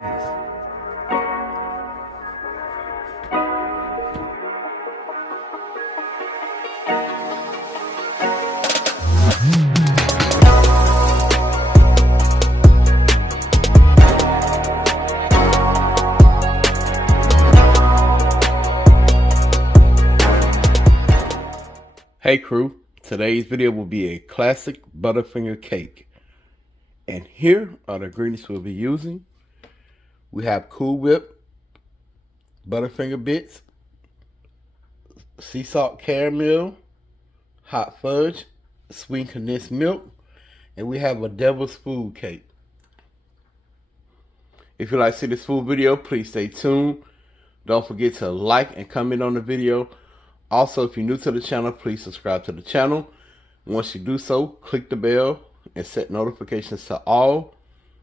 Hey crew, today's video will be a classic Butterfinger cake. And here are the ingredients we'll be using. We have Cool Whip, Butterfinger bits, sea salt caramel, hot fudge, sweet condensed milk, and we have a devil's food cake. If you'd like to see this full video, please stay tuned. Don't forget to like and comment on the video. Also, if you're new to the channel, please subscribe to the channel. Once you do so, click the bell and set notifications to all.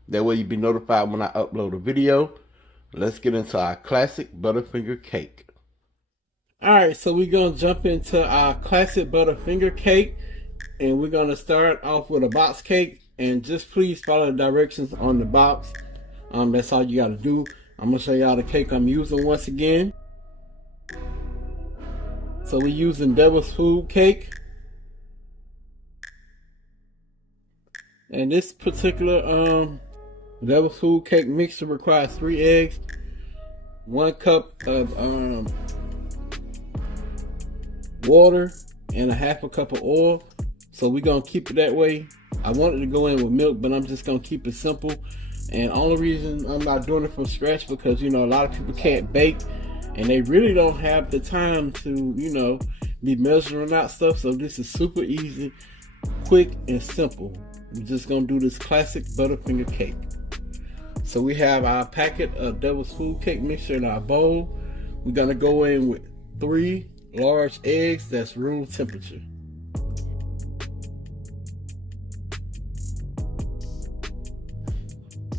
That way you'll be notified when I upload a video. Let's get into our classic Butterfinger cake. Alright, so we're going to jump into our classic Butterfinger cake. And we're going to start off with a box cake. And just please follow the directions on the box. That's all you got to do. I'm going to show y'all the cake I'm using once again. So we're using devil's food cake. And this particular devil's food cake mixture requires 3 eggs, 1 cup of water, and a half a cup of oil. So we're gonna keep it that way. I wanted to go in with milk, but I'm just gonna keep it simple. And only reason I'm not doing it from scratch because, you know, a lot of people can't bake. And they really don't have the time to, you know, be measuring out stuff. So this is super easy, quick, and simple. We're just going to do this classic Butterfinger cake. So we have our packet of devil's food cake mixture in our bowl. We're going to go in with 3 large eggs that's room temperature.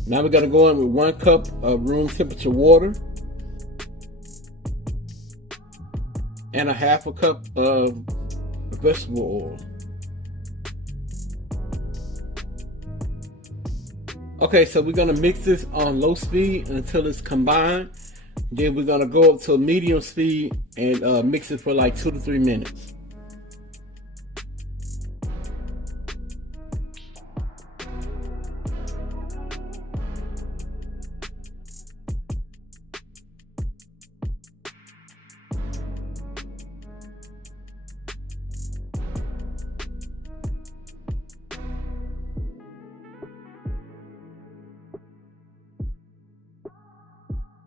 Now we're going to go in with 1 cup of room temperature water. And a half a cup of vegetable oil. Okay, so we're gonna mix this on low speed until it's combined. Then we're gonna go up to a medium speed and mix it for like 2 to 3 minutes.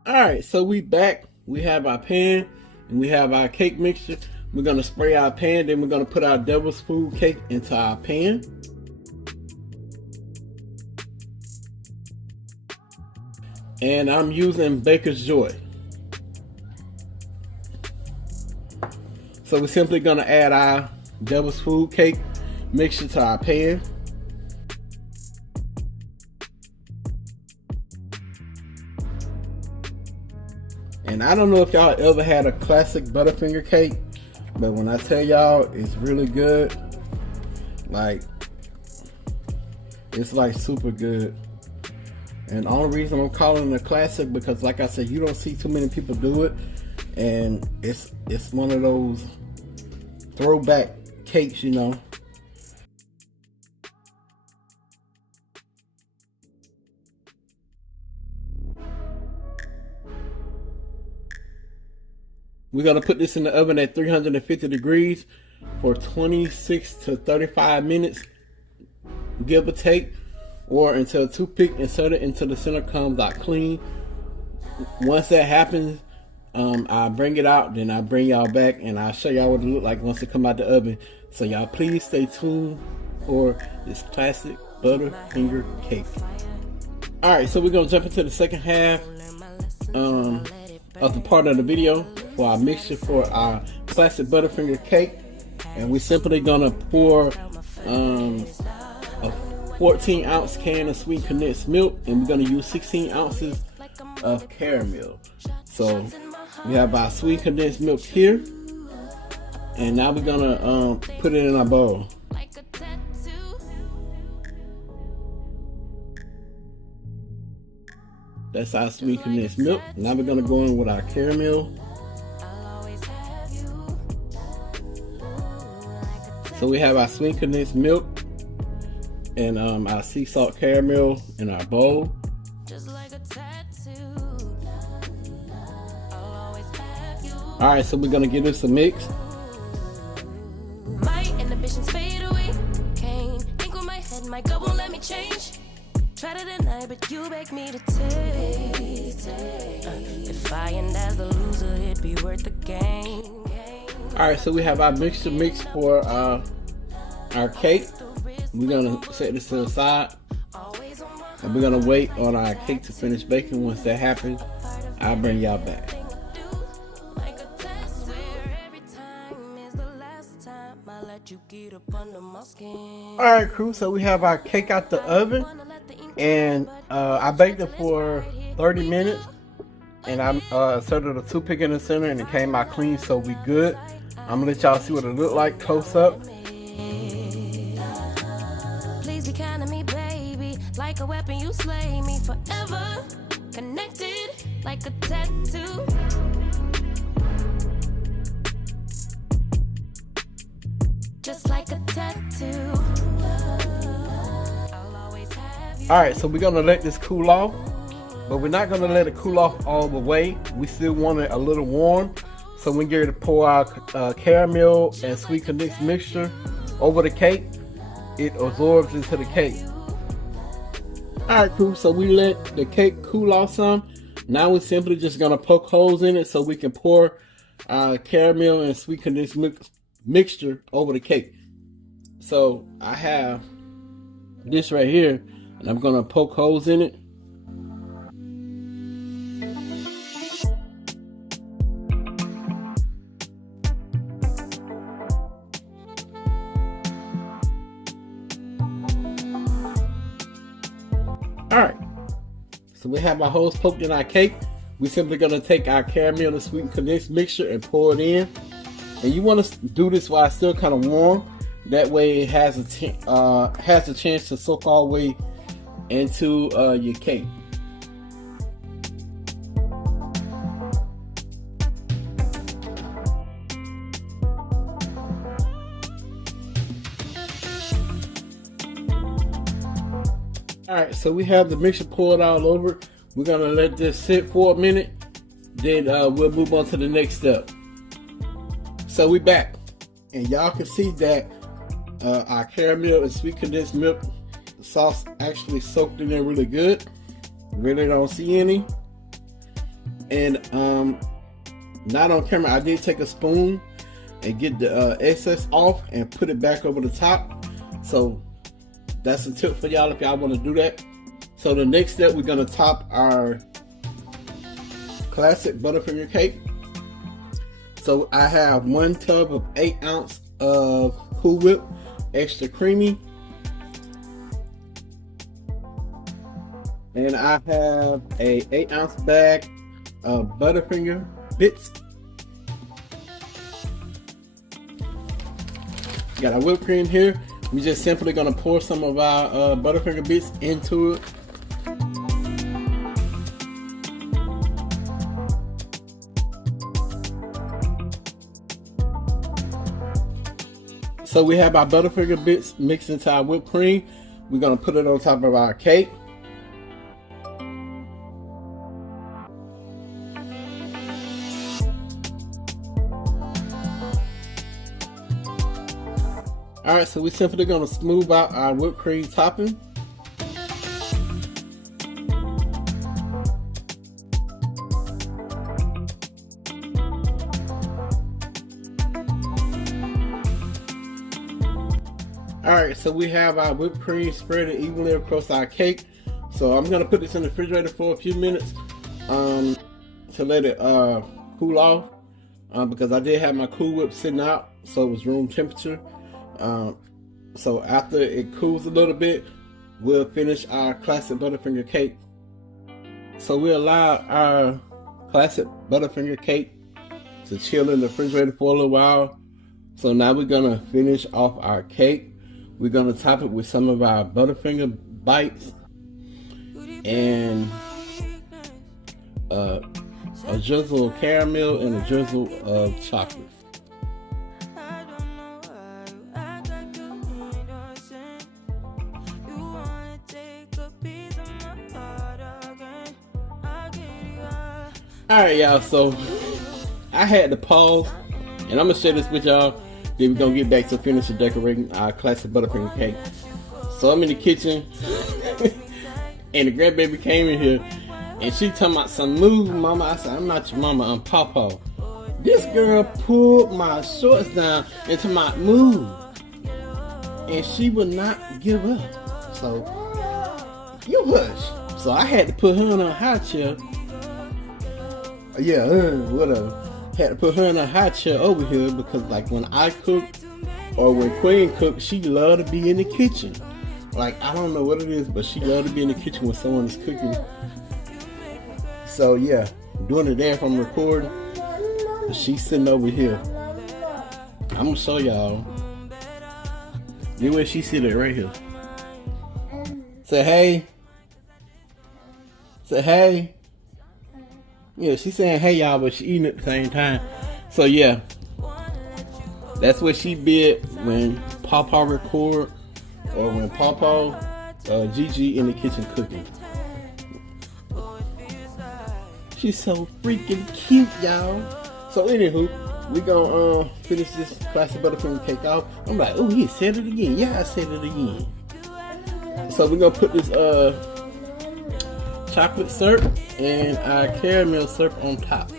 Alright, so we back. We have our pan and we have our cake mixture. We're going to spray our pan, then we're going to put our devil's food cake into our pan. And I'm using Baker's Joy. So we're simply going to add our devil's food cake mixture to our pan. And I don't know if y'all ever had a classic Butterfinger cake, but when I tell y'all it's really good, like, it's like super good. And the only reason I'm calling it a classic because, like I said, you don't see too many people do it, and it's one of those throwback cakes, you know. We're going to put this in the oven at 350 degrees for 26 to 35 minutes, give or take, or until a toothpick inserted into the center comes out clean. Once that happens, I bring it out, then I bring y'all back and I'll show y'all what it look like once it come out the oven. So y'all please stay tuned for this classic Butterfinger cake. Alright, so we're going to jump into the second half of the part of the video for our mixture for our classic Butterfinger cake. And we're simply gonna pour a 14 ounce can of sweet condensed milk, and we're gonna use 16 ounces of caramel. So we have our sweet condensed milk here, and now we're gonna put it in our bowl. That's our sweet condensed milk. Now we're gonna go in with our caramel. So we have our sweet condensed milk and our sea salt caramel in our bowl. Alright, so we're gonna give this a mix. My inhibitions fade away. Can't think with my head, my gut won't let me change. Try to deny, but you beg me to taste. If I end as the loser, it'd be worth the game. Alright, so we have our mixture mix for our cake. We're gonna set this to the side, and we're gonna wait on our cake to finish baking. Once that happens, I'll bring y'all back. Alright, crew, so we have our cake out the oven, and I baked it for 30 minutes, and I inserted a toothpick in the center, and it came out clean, so we good. I'm gonna let y'all see what it looked like close up. Please be kind to me, baby. Like a weapon, you slay me forever. Connected like a tattoo. Just like a tattoo. Alright, so we're gonna let this cool off, but we're not gonna let it cool off all the way. We still want it a little warm. So when you're to pour our caramel and sweet condensed mixture over the cake, it absorbs into the cake. Alright, cool, so we let the cake cool off some. Now we're simply just gonna poke holes in it so we can pour our caramel and sweet condensed mixture over the cake. So I have this right here, and I'm gonna poke holes in it. Alright, so we have our holes poked in our cake. We're simply gonna take our caramel and sweet condensed mixture and pour it in. And you want to do this while it's still kind of warm. That way it has a chance to soak all the way into your cake. Alright, so we have the mixture poured all over. We're going to let this sit for a minute. Then we'll move on to the next step. So we back, and y'all can see that our caramel and sweet condensed milk sauce actually soaked in there really good. Really don't see any. And not on camera, I did take a spoon and get the excess off and put it back over the top. So that's a tip for y'all if y'all want to do that. So the next step, we're gonna top our classic Butterfinger cake. So I have 1 tub of 8 ounce of Cool Whip extra creamy, and I have a 8 ounce bag of Butterfinger bits. Got our whipped cream here. We're just simply gonna pour some of our Butterfinger bits into it. So we have our Butterfinger bits mixed into our whipped cream. We're gonna put it on top of our cake. Alright, so we're simply gonna smooth out our whipped cream topping. Alright, so we have our whipped cream spread evenly across our cake. So I'm going to put this in the refrigerator for a few minutes to let it cool off. Because I did have my Cool Whip sitting out, so it was room temperature. So after it cools a little bit, we'll finish our classic Butterfinger cake. So we allow our classic Butterfinger cake to chill in the refrigerator for a little while. So now we're going to finish off our cake. We're going to top it with some of our Butterfinger bites. And a drizzle of caramel and a drizzle of chocolate. Alright, y'all, so I had to pause, and I'm gonna share this with y'all. Then we're gonna get back to finishing decorating our classic Butterfinger cake. So I'm in the kitchen, and the grandbaby came in here, and she talking about some move, mama. I said, I'm not your mama, I'm Pawpaw. This girl pulled my shorts down and told my move, and she would not give up. So you hush. So I had to put her in a high chair. Yeah, whatever. Had to put her in a high chair over here because, like, when I cook or when Queen cooks, she love to be in the kitchen. Like, I don't know what it is, but she love to be in the kitchen when someone is cooking. So yeah, doing it there if I'm recording. She's sitting over here. I'm gonna show y'all. You where she sitting right here. Say hey. Say hey. Yeah, she's saying hey y'all, but she eating at the same time. So yeah, that's what she did when Pawpaw record, or when Pawpaw, Gigi in the kitchen cooking. She's so freaking cute, y'all. So anywho, we gonna finish this classic Butterfinger cake off. I'm like, oh, he said it again. Yeah, I said it again. So we're gonna put this chocolate syrup and our caramel syrup on top.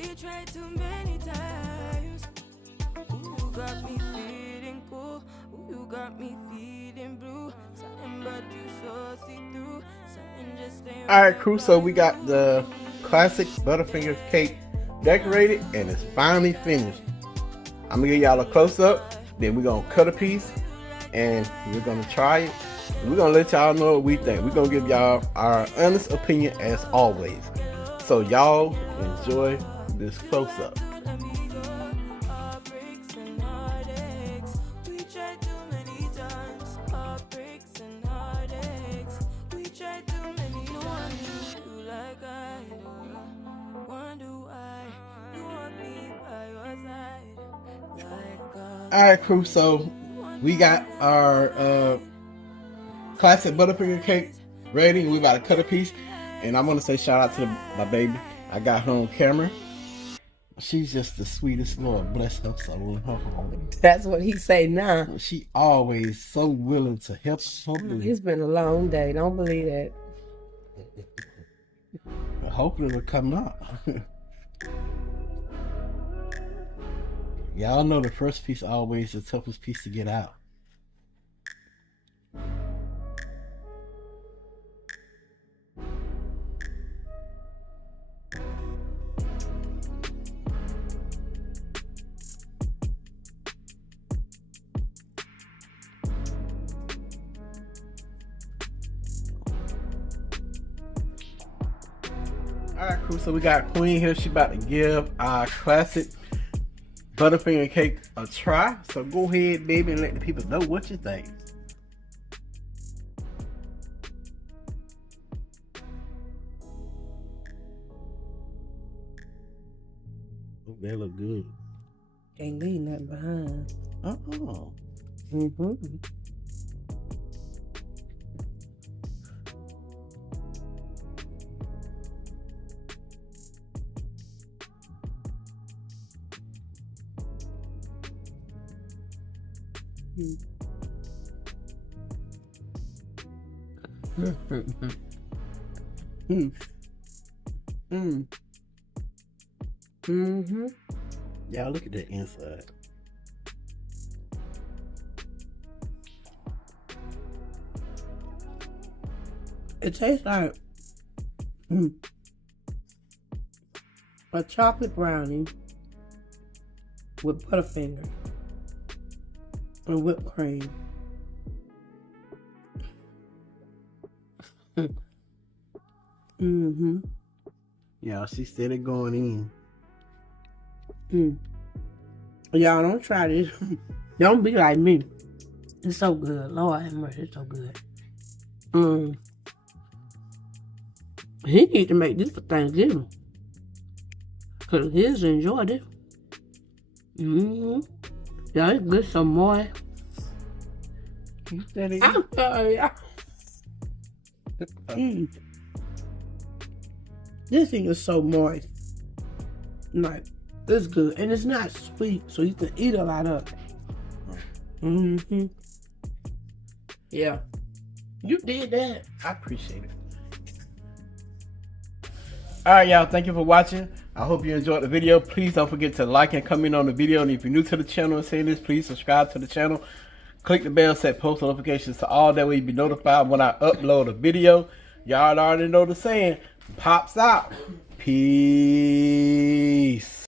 Alright, crew, so we got the classic Butterfinger cake decorated and it's finally finished. I'm gonna give y'all a close-up, then we're gonna cut a piece and we're gonna try it. We're gonna let y'all know what we think. We're gonna give y'all our honest opinion as always. So y'all enjoy this close-up. Alright, crew, so we got our classic Butterfinger cake ready. We about to cut a piece, and I want to say shout out to my baby. I got her on camera. She's just the sweetest. Lord bless her soul and her heart. That's what he say now. She always so willing to help. It's been a long day. Don't believe that. Hopefully it'll come out. Y'all know the first piece always the toughest piece to get out. Alright, crew, so we got Queen here. She about to give our classic Butterfinger cake a try. So go ahead, baby, and let the people know what you think. Oh, they look good. Can't leave nothing behind. Oh. Mm-hmm. Mm-hmm. Y'all look at the inside. It tastes like a chocolate brownie with Butterfinger and whipped cream. Mm-hmm. Y'all, she said it going in. Y'all don't try this. Don't be like me. It's so good. Lord have mercy, it's so good. He need to make this for Thanksgiving. Cause the kids enjoyed it. Yeah, it's good some more. You said it. I'm sorry. This thing is so moist. Like, it's good. And it's not sweet, so you can eat a lot of it. Yeah. You did that. I appreciate it. Alright, y'all. Thank you for watching. I hope you enjoyed the video. Please don't forget to like and comment on the video. And if you're new to the channel and saying this, please subscribe to the channel. Click the bell, set post notifications to all. That way you'll be notified when I upload a video. Y'all already know the saying. Pops out. Peace.